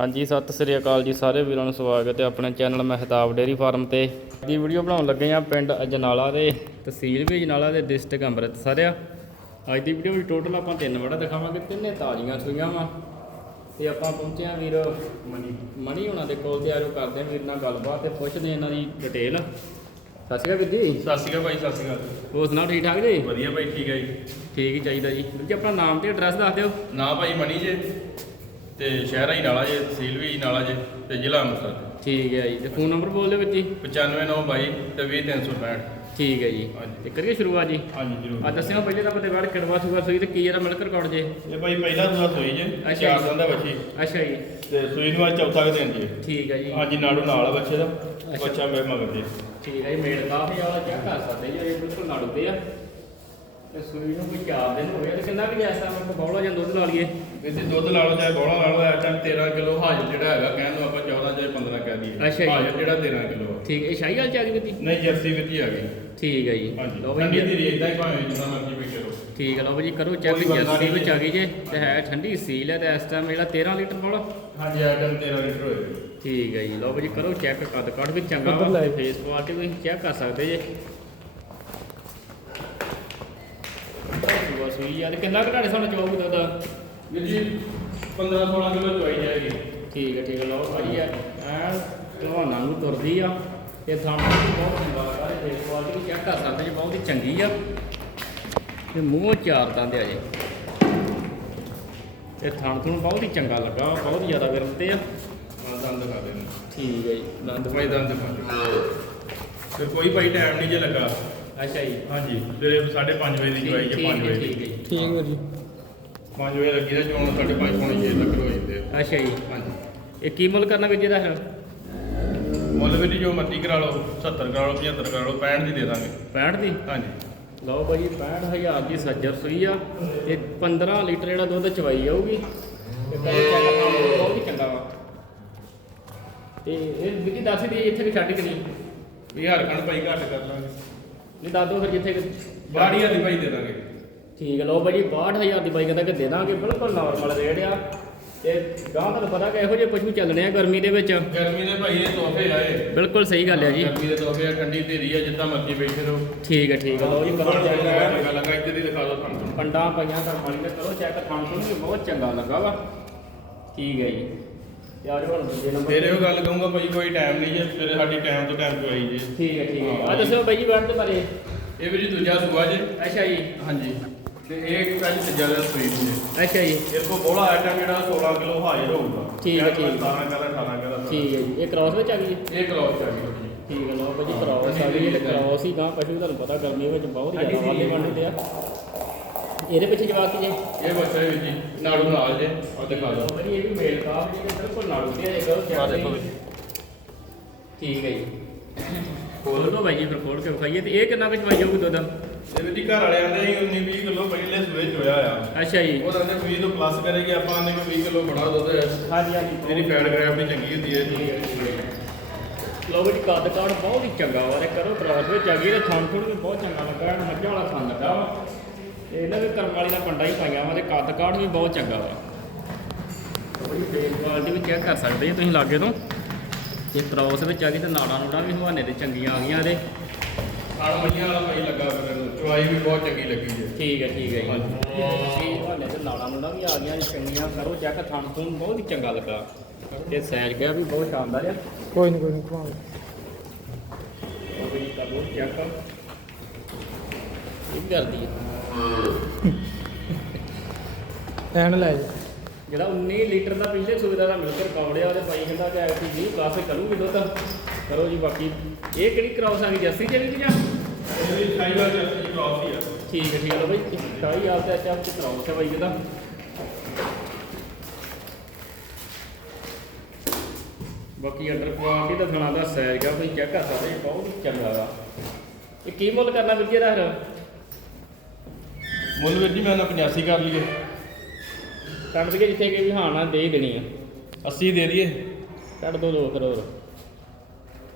ਹਾਂਜੀ ਸਤਿ ਸ੍ਰੀ ਅਕਾਲ ਜੀ ਸਾਰੇ ਵੀਰਾਂ ਨੂੰ ਸਵਾਗਤ ਹੈ ਆਪਣੇ ਚੈਨਲ ਮਹਿਤਾਬ ਡੇਅਰੀ ਫਾਰਮ ਤੇ। ਦੀ ਵੀਡੀਓ ਬਣਾਉਣ ਲੱਗੇ ਆ ਪਿੰਡ ਅਜਨਾਲਾ ਦੇ ਤਹਿਸੀਲ ਵੀ ਅਜਨਾਲਾ ਦੇ ਡਿਸਟ੍ਰਿਕਟ ਅੰਮ੍ਰਿਤਸਰ ਆ। ਅੱਜ ਦੀ ਵੀਡੀਓ ਵਿੱਚ ਟੋਟਲ ਆਪਾਂ ਤਿੰਨ ਵੜਾ ਦਿਖਾਵਾਂਗੇ ਤਿੰਨੇ ਤਾਜ਼ੀਆਂ ਸੂਈਆਂ ਵਾ। ਤੇ ਆਪਾਂ ਪਹੁੰਚੇ ਆ ਵੀਰ ਮਣੀ ਮਣੀ ਹੋਣਾ ਦੇ ਕੋਲ ਤੇ ਆਜੋ ਕਰਦੇ ਆ ਵੀਰ ਨਾਲ ਗੱਲਬਾਤ ਤੇ ਪੁੱਛਦੇ ਇਹਨਾਂ ਦੀ ਡਿਟੇਲ ਸਤਿ ਸ਼੍ਰੀ ਅਕਾਲ ਵੀਰ ਜੀ। ਸਤਿ ਸ਼੍ਰੀ ਅਕਾਲ ਭਾਈ ਸਤਿ ਸ਼੍ਰੀ ਅਕਾਲ। ਹੋਰ ਸੁਣਾਓ ਠੀਕ ਠਾਕ ਜੀ? ਵਧੀਆ ਭਾਈ ਠੀਕ ਹੈ ਜੀ। ਠੀਕ ਹੀ ਚਾਹੀਦਾ ਜੀ। ਵੀਰ ਜੀ ਆਪਣਾ ਨਾਮ ਤੇ ਐਡਰੈਸ ਦੱਸ ਦਿਓ। ਨਾ ਭਾਈ ਮਣੀ ਜੇ। ਤੇ ਸ਼ਹਿਰ ਹੀ ਨਾਲਾ ਜੇ ਤਹਿਸੀਲ ਵੀ ਨਾਲਾ ਜੇ ਤੇ ਜ਼ਿਲ੍ਹਾ ਅੰਮ੍ਰਿਤਸਰ ਠੀਕ ਹੈ ਜੀ। ਤੇ ਫੋਨ ਨੰਬਰ ਬੋਲ ਦਿਓ ਜੀ। 95922 ਤੇ 20365 ਠੀਕ ਹੈ ਜੀ। ਹਾਂਜੀ। ਤੇ ਕਰੀਏ ਸ਼ੁਰੂਆਤ ਜੀ। ਹਾਂਜੀ ਆ ਜਰੂਰ ਦੱਸਿਓ ਪਹਿਲੇ ਤਾਂ ਬਤੇ ਵੜ ਕਿੜਵਾ ਸੂਗਾ ਸੂਈ ਤੇ ਕੀ ਇਹਦਾ ਮਿਲਕ ਰਿਕਾਰਡ ਜੇ। ਇਹ ਭਾਈ ਪਹਿਲਾ ਦੂਆ ਸੋਈ ਜੇ ਅੱਛਾ ਚਾਰ ਜੀ। ਦਿਨ ਦਾ ਬੱਚੀ। ਅੱਛਾ ਜੀ। ਤੇ ਸੂਈ ਨੂੰ ਅੱਜ ਚੌਥਾ ਕੁ ਦਿਨ ਜੀ। ਠੀਕ ਹੈ ਜੀ। ਹਾਂਜੀ ਨਾੜੂ ਨਾਲ ਆ ਬੱਚੇ ਦਾ। ਅੱਛਾ। ਬੱਚਾ ਮੇਰੇ ਮਗਰ ਜੀ। ਠੀਕ ਹੈ ਜੀ ਮੇਲ ਕਾਫੀ ਵਾਲਾ ਚੈੱਕ ਕਰ ਸਕਦੇ ਜੀ ਇਹ ਬਿਲਕੁਲ ਨਾੜੂ ਤੇ ਆ। ਤੇ ਸੂਈ ਨੂੰ ਕੋਈ 4 ਦਿਨ ਹੋ ਗਏ ਤੇ ਕਿੰਨਾ ਵੀ ਐਸਾ ਮੈਂ ਬੌਲਾ ਜਾਂ ਦੁੱਧ ਲਾ ਲਈਏ? ਇਹਦੇ ਦੁੱਧ ਲਾ ਲਓ ਚਾਹੇ ਬੋਲਾ ਲਾ ਲਓ ਇਸ ਟਾਈਮ 13 ਕਿਲੋ ਹਾਜ਼ਰ ਜਿਹੜਾ ਹੈਗਾ ਕਹਿਣ ਨੂੰ ਆਪਾਂ 14 ਚਾਹੇ 15 ਕਹਿ ਦਈਏ। ਅੱਛਾ ਜੀ। ਹਾਜ਼ਰ ਜਿਹੜਾ 13 ਕਿਲੋ ਠੀਕ ਇਹ ਸ਼ਾਹੀ ਵਾਲ ਚ ਆ ਗਈ ਵੀਰ ਨਹੀਂ ਜਰਸੀ ਵਿੱਚ ਹੀ ਆ ਗਈ। ਠੀਕ ਹੈ ਜੀ। ਹਾਂਜੀ ਲਓ ਠੰਡੀ ਬਈ ਦੀ ਰੇਤ ਦਾ ਹੀ ਭਾਵੇਂ ਜਿੰਨਾ ਮਰਜ਼ੀ ਵੇਚ ਲਓ ਠੀਕ ਹੈ ਲਓ ਜੀ ਕਰੋ ਚੈੱਕ ਕੋਈ ਬੰਦਾ ਜਰਸੀ ਨਹੀਂ ਵਿੱਚ ਆ ਜੀ। ਗਈ ਜੇ ਤੇ ਹੈ ਠੰਡੀ ਸੀਲ ਹੈ ਤੇ ਇਸ ਟਾਈਮ ਜਿਹੜਾ 13 ਲੀਟਰ ਬੌਲਾ? ਹਾਂਜੀ ਇਸ ਟਾਈਮ 13 ਲੀਟਰ ਹੋਏਗਾ ਠੀਕ ਹੈ ਜੀ ਲਓ ਜੀ ਕਰੋ ਚੈੱਕ ਕੱਦ ਕੱਢ ਵੀ ਚੰਗਾ ਵਾ। ਫੇਸ ਪਵਾ ਕੇ ਤੁਸੀਂ ਚੈੱਕ ਕਰ ਸਕਦੇ ਜੇ। ਬਸ ਵੀ ਯਾਰ ਕਿੰਨਾ ਘਟਾੜੇ ਸਾਨੂੰ ਚੋਕ ਦਾ ਵੀਰ ਜੀ 15 16 ਕਿਲੋ ਚੁਆਈ ਜਾਏਗੀ। ਠੀਕ ਹੈ ਠੀਕ ਹੈ ਲਓ ਭਾਈ ਆ ਐ ਲਵਾਨਾ ਨੂੰ ਤੁਰਦੀ ਆ। ਤੇ ਥਾਂ ਬਹੁਤ ਚੰਗਾ ਤੇ ਫੇਸ ਕੁਆਲਿਟੀ ਚੈੱਕ ਕਰ ਸਕਦੇ ਜੀ ਬਹੁਤ ਹੀ ਚੰਗੀ ਆ। ਤੇ ਮੂੰਹ ਚਾਰ ਦੰਦ ਆ ਜੀ। ਤੇ ਥਾਂ ਤੁਹਾਨੂੰ ਬਹੁਤ ਹੀ ਚੰਗਾ ਲੱਗਾ ਬਹੁਤ ਜ਼ਿਆਦਾ ਗਰਮ ਤੇ ਆ। ਹਾਂ ਦੰਦ ਦਿਖਾ ਦੇ ਠੀਕ ਹੈ ਜੀ ਦੰਦ ਭਾਈ ਦੰਦ ਦਿਖਾ ਦੇ ਕੋਈ ਭਾਈ ਟਾਈਮ ਨਹੀਂ ਜੇ ਲੱਗਾ। ਅੱਛਾ ਜੀ। ਹਾਂਜੀ। ਸਵੇਰੇ 5:30 ਵਜੇ ਦੀ ਚੁਆਈ ਠੀਕ ਜੇ ਹੈ 5 ਵਜੇ ਠੀਕ ਦੀ ਹੈ ਜੀ। ਠੀਕ ਹੈ ਜੀ। 5 ਵਜੇ ਲੱਗੀ ਤੇ ਚੋਣ 5:30 ਪੌਣੇ 6 ਲੱਗ ਹੋ ਜਾਂਦੇ ਆ। ਅੱਛਾ ਜੀ ਹਾਂਜੀ। ਇਹ ਕੀ ਮੁੱਲ ਕਰਨਾ ਵੀ ਜਿਹਦਾ ਹੈ ਮੁੱਲ ਵੀ ਜੋ ਮਰਜ਼ੀ ਕਰਾ ਲਓ 70 ਕਰਾ ਲਓ 75 ਕਰਾ ਲਓ 65 ਦੀ ਦੇ ਦਾਂਗੇ। 65 ਦੀ? ਹਾਂਜੀ। ਲਓ ਭਾਈ 65000 ਦੀ ਸੱਜਰ ਸੂਈ ਆ। ਤੇ 15 ਲੀਟਰ ਜਿਹੜਾ ਦੁੱਧ ਚਵਾਈ ਜਾਊਗੀ। ਤੇ ਚੰਗਾ ਕੰਮ ਬਹੁਤ ਹੀ ਚੰਗਾ ਵਾ। ਤੇ ਇਹ ਵਿਕੀ ਦੱਸ ਦੀ ਇੱਥੇ ਵੀ ਛੱਡ ਕੇ ਨਹੀਂ। ਇਹ ਹਰ ਖਣ ਭਾਈ ਘੱਟ ਕਰ ਲਾਂਗੇ। ਨਹੀਂ ਦੱਸ ਫਿਰ ਜਿੱਥੇ ਕਿ- ਬਾੜੀਆਂ ਦੀ ਭਾਈ ਦੇ ਦਾਂਗੇ। ਠੀਕ ਹੈ ਲਓ ਭਾਈ 62000 ਦੀ ਬਾਈ ਕਹਿੰਦਾ ਕਿ ਦੇ ਦਾਂਗੇ ਬਿਲਕੁਲ ਨਾਰਮਲ ਰੇਟ ਆ। ਤੇ ਗਾਂ ਤੁਹਾਨੂੰ ਪਤਾ ਕਿ ਇਹੋ ਜਿਹੇ ਪਸ਼ੂ ਚੱਲਣੇ ਆ ਗਰਮੀ ਦੇ ਵਿੱਚ। ਗਰਮੀ ਦੇ ਭਾਈ ਇਹ ਤੋਹਫੇ ਆਏ ਬਿਲਕੁਲ ਸਹੀ ਗੱਲ ਹੈ ਜੀ। ਗਰਮੀ ਦੇ ਤੋਹਫੇ ਆ ਠੰਡੀ ਧੀਰੀ ਆ ਜਿੱਦਾਂ ਮਰਜ਼ੀ ਬੈਠੇ ਰਹੋ। ਠੀਕ ਹੈ ਠੀਕ ਹੈ ਲਓ ਜੀ ਕਰੋ ਚੈੱਕ ਲੱਗਾ ਲੱਗਾ ਇੱਧਰ ਦੀ ਦਿਖਾ ਦਿਓ ਤੁਹਾਨੂੰ। ਪੰਡਾਂ ਪਈਆਂ ਤਾਂ ਪਾਣੀ ਤੇ ਕਰੋ ਚੈੱਕ ਖਾਣ ਨੂੰ ਵੀ ਬਹੁਤ ਚੰਗਾ ਲੱਗਾ ਵਾ। ਠੀਕ ਹੈ ਜੀ। ਤੇ ਆ ਜਾਓ ਹੁਣ ਦੂਜੇ ਨੰਬਰ ਤੇਰੇ ਉਹ ਗੱਲ ਕਹੂੰਗਾ ਭਾਈ ਕੋਈ ਟਾਈਮ ਨਹੀਂ ਜੇ ਸਵੇਰੇ ਸਾਡੀ ਟਾਈਮ ਤੋਂ ਟਾਈਮ ਚੁਆਈ ਜੇ। ਠੀਕ ਹੈ ਠੀਕ ਹੈ। ਆ ਦੱਸੋ ਬਾਈ ਜੀ ਬੈਠ ਦੇ ਬਾਰੇ ਇਹ ਵੀ ਜੀ ਦੂਜਾ ਸੂਆ ਜੇ। ਅੱਛਾ ਜੀ। ਹਾਂਜੀ। ਤੇ ਇਹ ਕੱਲ ਤੀਜਾ ਦਾ ਸੂਈ ਜੀ। ਅੱਛਾ ਜੀ। ਇਹ ਕੋ ਬੋਲਾ ਆਈਟਮ ਜਿਹੜਾ 16 ਕਿਲੋ ਹਾਜ਼ਰ ਹੋਊਗਾ। ਠੀਕ ਹੈ, ਠੀਕ। 17 ਕਰਾ 18 ਕਰਾ ਠੀਕ ਹੈ ਜੀ। ਇਹ ਕ੍ਰਾਸ ਵਿੱਚ ਆ ਗਈ ਇਹ ਕਲੌਸ ਚਾਹੀਦੀ ਜੀ ਠੀਕ ਹੈ ਲਓ ਭਾਜੀ ਕ੍ਰਾਸ ਆ ਗਈ ਇਹ ਕ੍ਰਾਸ ਹੀ ਗਾਂ ਪਸ਼ੂ ਤੁਹਾਨੂੰ ਪਤਾ ਗਰਮੀ ਵਿੱਚ ਬਹੁਤ ਹੀ ਜ਼ਿਆਦਾ ਵਾਲੇ ਬਣਦੇ ਆ। ਇਹਦੇ ਪਿੱਛੇ ਜਵਾਬ ਕੀ ਜੇ? ਇਹ ਬੱਚਾ ਵੀ ਜੀ ਨਾੜੂ ਨਾਲ ਜੇ ਆ ਦਿਖਾ ਦਿਓ। ਇਹ ਵੀ ਮੇਲ ਕਾਫ ਜੀ। ਤੇ ਨਾਲ ਤੇ ਇਹ ਕਰੋ ਆ ਚੈੱਕ ਦੇਖੋ ਜੀ ਠੀਕ ਹੈ ਜੀ। ਖੋਲ ਦੋ ਭਾਈ ਜੀ ਫਿਰ ਖੋਲ ਕੇ ਵਿਖਾਈਏ ਤੇ ਇਹ ਕਿੰਨਾ ਕੁ ਚਵਾਈ ਜਾਊਗੀ ਦੁੱਧ? ਇਹ ਵੀ ਜੀ ਘਰ ਵਾਲੇ ਆਂਦੇ ਸੀ 19 20 ਕਿਲੋ ਪਹਿਲੇ ਸੂਏ ਚੋਇਆ ਆ। ਅੱਛਾ ਜੀ। ਉਹ ਕਹਿੰਦੇ 20 ਤੋਂ ਪਲੱਸ ਕਰੇਗੀ ਆਪਾਂ ਆਂਦੇ ਕਿ 20 ਕਿਲੋ ਬੜਾ ਦੁੱਧ। ਹੈ ਹਾਂਜੀ। ਹਾਂਜੀ ਇਹਦੀ ਫੈਟ ਗ੍ਰੈਵਿਟੀ ਚੰਗੀ ਹੁੰਦੀ ਹੈ। ਠੀਕ ਹੈ, ਠੀਕ ਹੈ। ਲਓ ਵੀ ਕੱਦ ਕਾਠ ਬਹੁਤ ਹੀ ਚੰਗਾ ਵਾ ਤੇ ਕਰੋ ਕ੍ਰਾਸ ਵਿੱਚ ਆ ਗਈ ਤੇ ਥਣ ਥੁਣ ਵੀ ਬਹੁਤ ਚੰਗਾ ਲੱਗਾ ਮੱਝਾਂ ਵਾਲਾ ਥਣ ਲੱਗਾ ਵਾ। ਤੇ ਇਹਨਾਂ ਵੀ ਕਰਮ ਵਾਲੀ ਨਾਲ ਪੰਡਾ ਹੀ ਪਾਈਆਂ ਵਾ ਤੇ ਕੱਦ ਕਾਠ ਵੀ ਬਹੁਤ ਚੰਗਾ ਵਾ। ਕੁਆਲਿਟੀ ਵੀ ਚੈੱਕ ਕਰ ਸਕਦੇ ਜੀ ਤੁਸੀਂ ਲਾਗੇ ਤੋਂ। ਤੇ ਕ੍ਰਾਸ ਵਿੱਚ ਆ ਗਈ ਤੇ ਨਾੜਾਂ ਨੂੜਾਂ ਵੀ ਹਵਾਨੇ ਤੇ ਚੰਗੀਆਂ ਆ ਗਈਆਂ ਇਹਦੇ। ਖਾਣ ਮੱਝੀਆਂ ਵਾਲਾ ਭਾਈ ਲੱਗਾ ਫਿਰ ਚੁਆਈ ਵੀ ਬਹੁਤ ਚੰਗੀ ਲੱਗੀ ਜੇ। ਠੀਕ ਹੈ ਠੀਕ ਹੈ ਜੀ। ਤੁਸੀਂ ਹਵਾਨੇ ਤੇ ਨਾੜਾਂ ਨੂੜਾਂ ਵੀ ਆ ਗਈਆਂ ਜੀ ਚੰਗੀਆਂ ਕਰੋ ਚੈੱਕ ਥਣ ਥੁਣ ਬਹੁਤ ਹੀ ਚੰਗਾ ਲੱਗਾ। ਤੇ ਸੈਜ ਗਿਆ ਵੀ ਬਹੁਤ ਸ਼ਾਨਦਾਰ ਆ। ਕੋਈ ਨਹੀਂ ਕੋਈ ਨਹੀਂ ਘੁਮਾ ਉਹ ਵੀ ਕਰੋ ਚੈੱਕ ਇਹ ਕਰਦੀ ਹੈ ਐਨ ਲੈ ਜਾ। ਜਿਹੜਾ 19 ਲੀਟਰ ਦਾ ਪਿਛਲੇ ਸੁਵਿਧਾ ਦਾ ਮਿਲਕ ਰਿਕਾਰਡ ਆ ਉਹਦੇ ਭਾਈ ਕਹਿੰਦਾ ਕਿ ਐਪੀ 20 ਪਲੱਸ ਕਰੂਗੀ ਦੁੱਧ। ਕਰੋ ਜੀ ਬਾਕੀ। ਇਹ ਕਿਹੜੀ ਕ੍ਰਾਸ ਆ ਗਈ ਜੱਸੀ ਜਿਹੜੀ ਜਾਂ? ਇਹਦੀ ਸਾਈਜ਼ ਵਾਲੀ ਜਰਸੀ ਕ੍ਰਾਸ ਹੀ ਆ। ਠੀਕ ਹੈ ਠੀਕ ਹੈ ਬਾਈ। ਸ਼ਾਹੀ ਆਪ ਦਾ ਚਾਹ ਚ ਕ੍ਰਾਸ ਹੈ ਬਾਈ ਇਹਦਾ। ਬਾਕੀ ਅੰਡਰ ਕੁਆਲਿਟੀ ਦਾ ਥਣਾ ਦਾ ਸਾਈਜ਼ ਆ ਤੁਸੀਂ ਚੈੱਕ ਕਰ ਸਕਦੇ ਜੀ, ਬਹੁਤ ਚੰਗਾ ਵਾ। ਇਹ ਕੀ ਮੁੱਲ ਕਰਨਾ ਵੀਰ ਜੀ ਇਹਦਾ ਫਿਰ? ਮੁੱਲ ਵੀਰ ਜੀ ਮੈਂ ਨਾ 85 ਕਰ ਲਈਏ। ਕੱਢ ਦਈਏ ਜਿੱਥੇ ਕਿ ਵੀ ਹਾਂ ਨਾ ਦੇ ਹੀ ਦੇਣੀ ਆ। 80 ਦੇ ਦਈਏ। ਕੱਢ ਦੋ ਦੋ ਫਿਰ ਹੋਰ।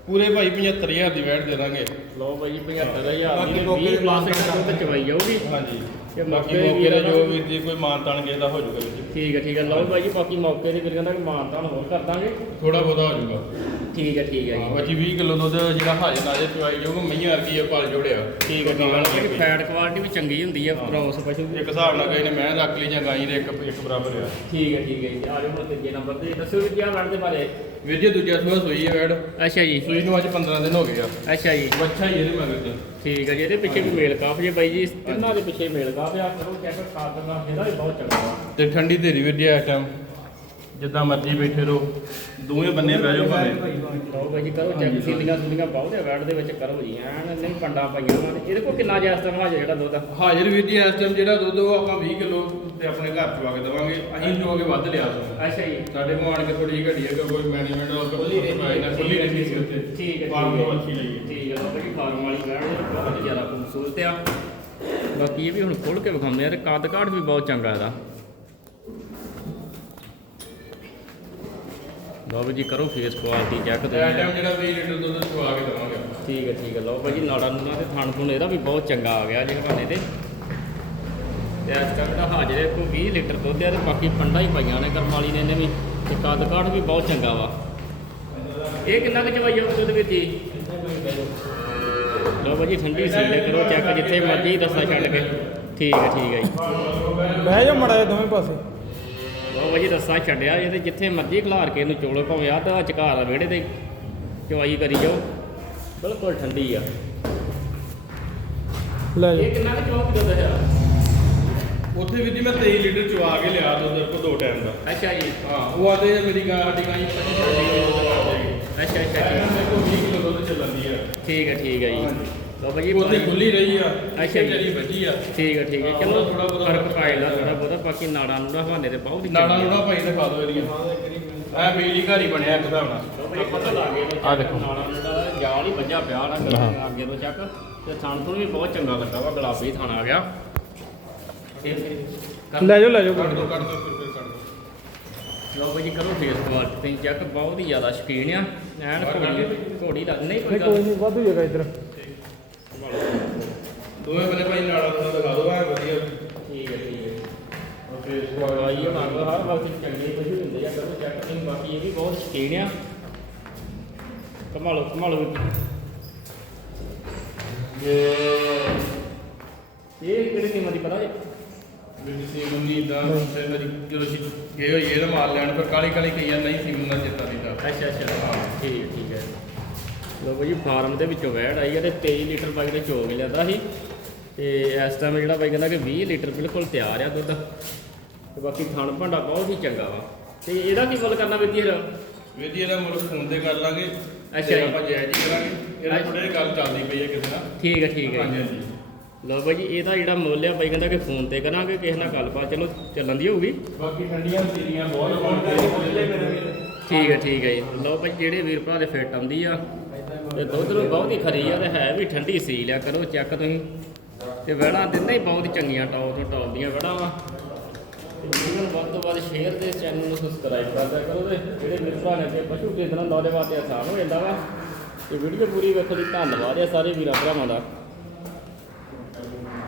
ਪੂਰੇ ਭਾਈ 75000 ਦੀ ਵੈਟ ਦੇ ਦਾਂਗੇ। ਲਓ ਬਾਈ 75000 ਦੀ ਬਾਕੀ 20 ਲੋਕੀ ਪਲੱਸ ਦੁੱਧ ਚਵਾਈ ਜਾਊਗੀ। ਹਾਂਜੀ। ਇਹ ਬਾਕੀ ਮੌਕੇ ਮੌਕੇ ਤੇ ਤੇ ਜੋ ਵੀਰ ਜੀ ਕੋਈ ਮਾਨ ਤਾਨ ਕਿਸੇ ਦਾ ਹੋ ਜਾਊਗਾ ਜੀ ਠੀਕ ਹੈ ਠੀਕ ਹੈ ਲਓ ਬਾਈ ਜੀ ਬਾਕੀ ਮੌਕੇ ਤੇ ਵੀਰ ਕਹਿੰਦਾ ਕਿ ਮਾਨਤਾਨ ਹੋਰ ਕਰ ਦਾਂਗੇ। ਥੋੜਾ ਬਹੁਤਾ ਹੋ ਜਾਊਗਾ। ਠੀਕ ਹੈ ਠੀਕ ਹੈ ਜੀ। ਬਾਕੀ 20 ਕਿਲੋ ਦੁੱਧ ਜਿਹੜਾ ਹਾਜ਼ਰ ਨਾਜੇ ਚਵਾਈ ਜਾਊਗਾ ਮਈਆਂ ਵਰਗੀ ਆ ਪਾਲ ਜੋੜਿਆ। ਠੀਕ ਹੈ ਠੀਕ ਹੈ ਫੈਟ ਕੁਆਲਿਟੀ ਵੀ ਚੰਗੀ ਹੁੰਦੀ ਹੈ। ਕ੍ਰੋਸ ਪਸ਼ੂ ਇੱਕ ਹਿਸਾਬ ਨਾਲ ਨੇ ਮੈਂ ਰੱਖ ਲਈ ਜਾਂ ਗਾਈ ਦੇ ਇੱਕ ਇੱਕ ਬਰਾਬਰ ਆ। ਠੀਕ ਹੈ ਠੀਕ ਹੈ ਜੀ। ਆ ਜਾਓ ਹੁਣ ਤੀਜੇ ਨੰਬਰ ਤੇ। ਦੱਸੋ ਵੀ ਕਿਆ ਵੜ ਦੇ ਬਾਰੇ? ਵੀਰ ਜੀ ਦੂਜਾ ਸੂਆ ਸੂਈ ਹੈ ਵੈੜ। ਅੱਛਾ ਜੀ। ਸੂਈ ਨੂੰ ਅੱਜ 15 ਦਿਨ ਹੋ ਗਏ ਆ। ਅੱਛਾ ਜੀ। ਬੱਚਾ ਹੀ ਇਹਦੇ ਮਗਰ ਤੇ। ਠੀਕ ਹੈ ਜੀ ਇਹਦੇ ਪਿੱਛੇ ਵੀ ਮੇਲ ਕਾਫ ਜੇ ਬਾਈ ਜੀ ਤਿੰਨਾਂ ਦੇ ਪਿੱਛੇ ਮੇਲ ਕਾਫ ਆ। ਕਰੋ ਚੈੱਕ ਖਾ ਦਿੰਦਾ ਇਹਦਾ ਵੀ ਬਹੁਤ ਚੰਗਾ ਤੇ ਠੰਡੀ ਧੀਰੀ ਵੀਰ ਜੀ ਇਸ ਟਾਈਮ ਜਿੱਦਾਂ ਮਰਜ਼ੀ ਬੈਠੇ ਰਹੋ। ਦੋਵੇਂ ਬੰਨੇ ਬਹਿ ਜਾਓ ਭਾਵੇਂ। ਲਓ ਬਾਈ ਜੀ ਕਰੋ ਚੈੱਕ ਸੀਲੀਆਂ ਸੁਲੀਆਂ ਬਹੁਤੇ ਵੈਟ ਦੇ ਵਿੱਚ ਕਰੋ ਜੀ। ਐਨ ਨਹੀਂ ਪੰਡਾ ਪਾਈਆਂ ਵਾ ਇਹਦੇ ਕੋਲ ਕਿੰਨਾ ਜਿਹਾ ਇਸਤੇਮਾਲ ਹਾਜ਼ਰ ਜਿਹੜਾ ਦੁੱਧ? ਹਾਜ਼ਰ ਵੀਰ ਜੀ ਇਸ ਟਾਈਮ ਜਿਹੜਾ ਦੁੱਧ ਉਹ ਆਪਾਂ 20 ਕਿਲੋ ਤੇ ਆਪਣੇ ਘਰ ਚਵਾ ਕੇ ਦੇਵਾਂਗੇ। ਅਸੀਂ ਜੋ ਕੇ ਵੱਧ ਲਿਆ ਸੋ ਅੱਛਾ ਜੀ। ਸਾਡੇ ਕੋਲ ਆਣ ਕੇ ਥੋੜੀ ਜਿਹੀ ਘਟੀ ਹੈ ਕਿ ਕੋਈ ਮੈਨੇਜਮੈਂਟ ਦਾ ਖੁੱਲੀ ਰਹਿੰਦੀ ਖੁੱਲੀ ਰਹਿੰਦੀ ਸੀ ਉੱਥੇ। ਠੀਕ ਹੈ ਫਾਰਮ ਤੋਂ ਹੈ। ਅੱਛੀ ਲਈ ਹੈ। ਠੀਕ ਹੈ ਲਓ ਫਾਰਮ ਵਾਲੀ ਵੈਟ ਬਹੁਤ ਜ਼ਿਆਦਾ ਖੂਬਸੂਰਤ ਆ। ਬਾਕੀ ਇਹ ਵੀ ਹੁਣ ਖੋਲ ਕੇ ਵਿਖਾਉਂਦੇ ਆ ਤੇ ਕੱਦ ਕਾਠ ਵੀ ਬਹੁਤ ਚੰਗਾ ਇਹਦਾ। ਲਓ ਜੀ ਕਰੋ ਫੇਸ ਕੁਆਲਿਟੀ ਚੈੱਕ ਤੁਸੀਂ। ਟਾਈਮ ਜਿਹੜਾ 20 ਲੀਟਰ ਦੁੱਧ ਚਵਾ ਕੇ ਦੇਵਾਂਗੇ। ਠੀਕ ਹੈ ਠੀਕ ਹੈ ਲਓ ਭਾਜੀ ਨਾੜਾ ਨੂੜਾ ਤੇ ਥਣ ਥੁਣ ਇਹਦਾ ਵੀ ਬਹੁਤ ਚੰਗਾ ਆ ਗਿਆ ਜੀ ਹਵਾਨੇ ਤੇ। ਤੇ ਇਸ ਟਾਈਮ ਦਾ ਹਾਜ਼ਰੇ ਕੋ 20 ਲੀਟਰ ਦੁੱਧ ਆ ਤੇ ਬਾਕੀ ਪੰਡਾ ਹੀ ਪਾਈਆਂ ਨੇ ਕਰਮ ਵਾਲੀ ਨੇ ਇਹਨੇ ਵੀ। ਤੇ ਕੱਦ ਕਾਠ ਵੀ ਬਹੁਤ ਚੰਗਾ ਵਾ। ਇਹ ਕਿੰਨਾ ਕੁ ਚਵਾਈ ਆ ਦੁੱਧ ਵਿੱਚ ਜੀ? ਲਓ ਭਾਜੀ ਠੰਡੀ ਸੀ ਲੈ ਕਰੋ ਚੈੱਕ ਜਿੱਥੇ ਮਰਜ਼ੀ ਦੱਸਾ ਛੱਡ ਕੇ। ਠੀਕ ਹੈ ਠੀਕ ਹੈ ਜੀ। ਬਹਿ ਜਾ ਮੜਾ ਜਾ ਦੋਵੇਂ ਪਾਸੇ। ਲਓ ਭਾਜੀ ਦੱਸਾ ਛੱਡਿਆ ਇਹਦੇ ਜਿੱਥੇ ਮਰਜ਼ੀ ਖਿਲਾਰ ਕੇ ਇਹਨੂੰ ਚੋਲੋ ਭਾਵੇਂ ਆ ਤਾਂ ਝਕਾਰ ਆ ਵਿਹੜੇ ਤੇ ਚਵਾਈ ਕਰੀ ਜਾਓ। ਬਿਲਕੁਲ ਠੰਡੀ ਆ। ਲੈ ਇਹ ਜਾ ਕਿੰਨਾ ਕੁ ਚਵਾਈ ਦੁੱਧ ਹੈ? ਉੱਥੇ ਵੀਰ ਜੀ ਮੈਂ 23 ਲੀਟਰ ਚਵਾ ਕੇ ਲਿਆ ਦੁੱਧ ਕੋ ਦੋ ਟਾਈਮ ਦਾ। ਅੱਛਾ ਜੀ। ਹਾਂ ਉਹ ਆਦੇ ਮੇਰੀ ਗਾਂ ਸਾਡੀ ਗਾਂ 25 ਕਿਲੋ ਦੁੱਧ ਕਰ ਦੇਗੀ ਅੱਛਾ ਅੱਛਾ ਠੀਕ ਮੇਰੇ ਕੋਲ 20 ਕਿਲੋ ਦੁੱਧ ਚੱਲਦੀ ਆ। ਠੀਕ ਹੈ ਠੀਕ ਹੈ ਜੀ। ਭਾਜੀ ਉੱਥੇ ਖੁੱਲੀ ਰਹੀ ਆ ਅੱਛਾ ਜੀ। ਚਲੀ ਵੱਜੀ ਆ। ਠੀਕ ਹੈ ਠੀਕ ਹੈ ਹਾਂ, ਚਲੋ ਉਹਦਾ ਥੋੜ੍ਹਾ ਬਹੁਤਾ ਫ਼ਰਕ ਪਾਏਗਾ ਥੋੜਾ ਬਹੁਤਾ ਬਾਕੀ ਨਾੜਾਂ ਨੂੰ ਹਵਾਨੇ ਤੇ ਬਹੁਤ ਹੀ ਨਾੜਾ ਚੰਗੀ ਆ। ਨੂੜਾ ਭਾਈ ਦਿਖਾ ਦਿਓ ਇਹਦੀਆਂ। ਐ ਬਿਜਲੀ ਘਰ ਹੀ ਬਣਿਆ ਇੱਕ ਹਿਸਾਬ ਨਾਲ ਭਾਜੀ ਪਤਾ ਲੱਗ ਗਿਆ ਆਹ ਦੇਖੋ। ਨਾੜਾਂ ਦਾ ਜਾਲ ਹੀ ਵੱਜਾ ਪਿਆ ਨਾ ਹਾਂ। ਅੱਗੇ ਤੋਂ ਚੱਕ। ਤੇ ਥਣ ਤੋਂ ਵੀ ਬਹੁਤ ਚੰਗਾ ਲੱਗਾ ਵਾ ਗੁਲਾਬੀ ਥਣ ਆ ਗਿਆ। ਲੈ ਜਾਓ ਲੈ ਜਾਓ। ਕੱਢ ਦੋ ਕੱਢ ਦੋ ਫਿਰ ਫਿਰ ਕੱਢ ਦੋ। ਲਓ ਭਾਜੀ ਕਰੋ ਫੇਸ ਕੁਆਲਿਟੀ ਤੁਸੀਂ ਚੈੱਕ ਬਹੁਤ ਹੀ ਜ਼ਿਆਦਾ ਸ਼ੌਕੀਨ ਆ। ਐਨ ਘੋੜੀ ਘੋੜੀ ਲੱਗ ਨਹੀਂ ਕੋਈ ਨਹੀਂ ਗੱਲ ਵਾਧੂ ਜਗ੍ਹਾ ਇੱਧਰ। ਦੋਵੇਂ ਬੰਨੇ ਭਾਈ ਨਾੜਾ ਨੂੜਾ ਦਿਖਾ ਦਿਓ ਐ ਵਧੀਆ। ਠੀਕ ਹੈ ਠੀਕ ਹੈ। ਓਕੇ ਦਵਾਈ ਉਹਨਾਂ ਕੋਲ ਹਰ ਵਕਤ ਚੰਗੇ ਪਸ਼ੂ ਹੁੰਦੇ ਆ ਕਰੋ ਚੈੱਕ ਤੁਸੀਂ ਬਾਕੀ ਇਹ ਵੀ ਬਹੁਤ ਸ਼ਕੀਨ ਆ। ਕਮਾਲੋ ਕਮਾਲੋ ਇਹ ਕਿਹੜੀ ਕੀਮਤ ਦੀ ਪਤਾ ਜੀ? ਮੇਰੀ ਸੀਮਨ ਦੀ ਦਾ ਤੇ ਮੇਰੀ ਜਦੋਂ ਸੀ ਗਏ ਹੋਈ ਇਹਦਾ ਮਾਲ ਲੈਣ ਫਿਰ ਕਾਲੀ ਕਾਲੀ ਕਈਆਂ ਨਹੀਂ ਸੀਮਨ ਦਾ ਚੇਤਾ ਦਿੱਤਾ ਅੱਛਾ ਅੱਛਾ। ਠੀਕ ਹੈ, ਠੀਕ ਹੈ। ਲੋ ਭਾਜੀ ਫਾਰਮ ਦੇ ਵਿੱਚੋਂ ਵੈੜ ਆਈ ਹੈ ਤੇ 23 ਲੀਟਰ ਬਾਈ ਦੇ ਚੋ ਕੇ ਲਿਆਂਦਾ ਸੀ। ਤੇ ਇਸ ਟਾਈਮ ਜਿਹੜਾ ਬਾਈ ਕਹਿੰਦਾ ਕਿ 20 ਲੀਟਰ ਬਿਲਕੁਲ ਤਿਆਰ ਆ ਦੁੱਧ। ਤੇ ਬਾਕੀ ਥਣ ਭਾਂਡਾ ਬਹੁਤ ਹੀ ਚੰਗਾ ਵਾ। ਤੇ ਇਹਦਾ ਕੀ ਮੁੱਲ ਕਰਨਾ ਵੀਰ ਵੀਰ ਜੀ ਇਹਦਾ ਮੁੱਲ ਫੋਨ ਤੇ ਕਰ ਲਾਂਗੇ। ਅੱਛਾ ਜੀ। ਆਪਾਂ ਜਾਇਜ਼ ਹੀ ਕਰਾਂਗੇ। ਇਹਦਾ। ਥੋੜੇ ਗੱਲ ਚੱਲਦੀ ਪਈ ਹੈ ਕਿਸੇ ਨਾਲ। ਠੀਕ ਹੈ ਠੀਕ ਹੈ ਹਾਂਜੀ ਜੀ। ਹਾਂਜੀ ਲਓ ਭਾਈ ਜੀ ਇਹਦਾ ਜਿਹੜਾ ਮੁੱਲ ਆ ਬਾਈ ਕਹਿੰਦਾ ਕਿ ਫੋਨ ਤੇ ਕਰਾਂਗੇ ਕਿਸੇ ਨਾਲ ਗੱਲਬਾਤ ਚਲੋ ਚੱਲਣ ਦੀ ਹੋਊਗੀ। ਬਾਕੀ ਠੰਡੀਆਂ ਸੀਰੀਆਂ ਬਹੁਤ ਬਣਦੇ ਠੀਕ ਹੈ ਠੀਕ ਹੈ ਜੀ। ਲਓ ਭਾਈ ਜਿਹੜੇ ਵੀਰ ਭਰਾ ਦੇ ਫਿੱਟ ਆਉਂਦੀ ਆ ਤੇ ਦੁੱਧ ਨੂੰ ਬਹੁਤ ਹੀ ਖਰੀ ਆ ਤੇ ਹੈ ਵੀ ਠੰਡੀ ਸੀ, ਲਿਆ ਕਰੋ, ਚੈੱਕ ਤੁਸੀਂ। ਤੇ ਵੜਾ ਦਿੰਦਾ ਹੀ ਬਹੁਤ ਚੰਗੀਆਂ ਟੌਪ ਤੋਂ ਟੌਪ ਦੀਆਂ ਵੜਾ ਵਾ। ਤੇ ਵੀਡੀਓ ਨੂੰ ਵੱਧ ਤੋਂ ਵੱਧ ਸ਼ੇਅਰ ਤੇ ਚੈਨਲ ਨੂੰ ਸਬਸਕ੍ਰਾਈਬ ਕਰਦਾ ਕਰੋ ਤੇ ਜਿਹੜੇ ਮੇਰੇ ਭਰਾ ਨੇ ਤੇ ਪਸ਼ੂ ਖਰੀਦਣਾ ਉਹਦੇ ਵਾਸਤੇ ਆਸਾਨ ਹੋ ਜਾਂਦਾ ਵਾ। ਤੇ ਵੀਡੀਓ ਪੂਰੀ ਵੇਖੋ ਦੀ ਧੰਨਵਾਦ ਆ ਸਾਰੇ ਵੀਰਾਂ, ਭਰਾਵਾਂ ਦਾ।